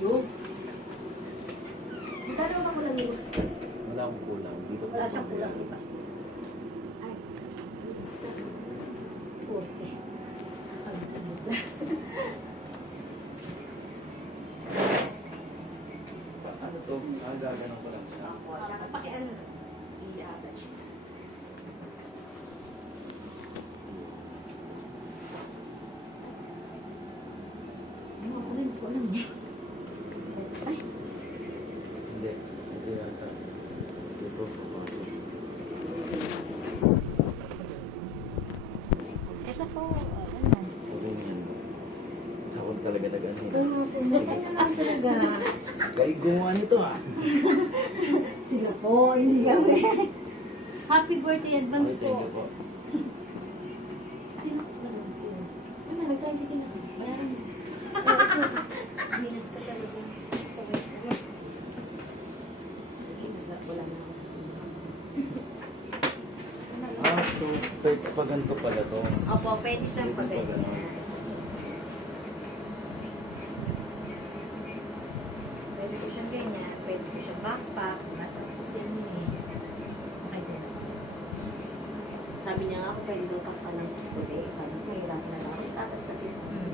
yun. Magkano ba kulang yung magsika? Wala akong kulang. Dito Wala siyang kulang, di ba? Ay. Okay. Ang sunod na. Ano to? Gaganon ko lang siya. Pakiano na. I-attach. Ay, ako rin. Hindi ko alam niya. Ay. Hindi. Hindi yata. Dito. Ito po. Okay yan. Takot talaga nag-ano. Ano lang talaga. Kayo gumawa nito ah. Sila po, hindi kami. Happy birthday advance Okay, thank you po. po. Sino? Sino? Ano, nag-tricycle na. Marami. Minus ka talaga. Sa west ko. Wala na ako sa sinima. Ah, so, third pa ganito pala to. Opo, pwede siyang Dito pa pag-ganyan. ganun. Pwede ko siyang ganyan. Pwede ko siyang backpack. Nasa kusin niya. Okay, yes. Sabi niya nga ako, pwede daw pa ng today. Sabi ko, mahirap na lang. Tapos kasi,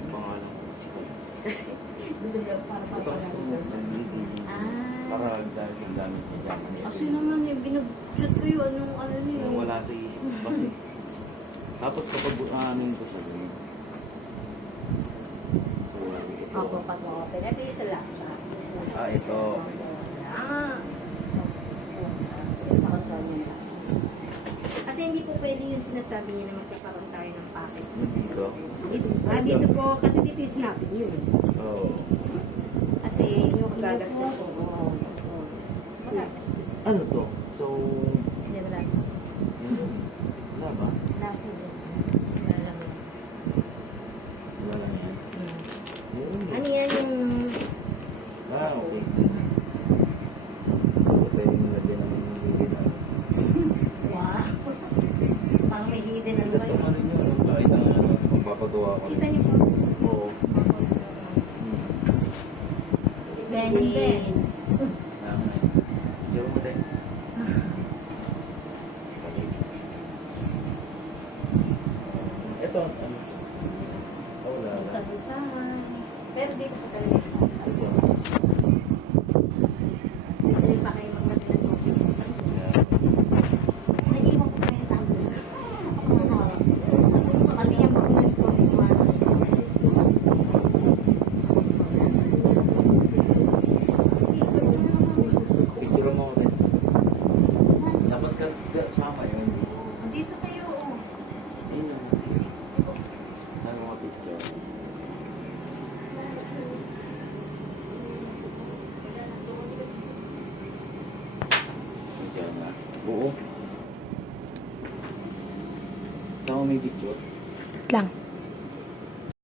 Pangalan ko si Kuya. kasi, gusto niya para Ito kasi para dahil sa gamit niya dyan. Kasi naman yung binag-shoot ko yung ano niyo. Yung wala sa isip ko kasi. Tapos kapag aanin ko sa rin. So, ito. Ako pag ma-open. Ito yung sa laptop. Ah, ito. Ah. Sa control niya lang. Kasi hindi po pwede yung sinasabi niya na magkakaroon tayo ng packet. Dito? Dito po. Kasi dito yung sinabi niyo. Oo. Kasi yung gagastos yung magagastos. Ano to? So, Hindi, wala. wala ba? Wala po. Wala lang. Wala lang yan. Yun. Ano yan yung... Ah, okay. So, pwede nilagyan namin yung higit na. Wow! Parang may hidden ano Sikat ba tong yun? ano nyo, ano, kahit ang ano, magpapagawa ko. Kita niyo po. Oo. Tapos, Ben and Ben. Tama na yun. Zero mo tayo. Ito, ano? Oh, wala. Busa-busahan. Pero dito po talaga ito. Ito. Hindi pa kayo maglagay ng tubig sa Yeah. naiiwan ko pa yung tabo. Pati yung paglag ko, iniwanan ko. Sige, ito na naman. Picture mo ulit. Dapat ka sama yun. Dito kayo. Ayun yung saan mga picture. Diyan na. Oo. Sama may picture. Lang.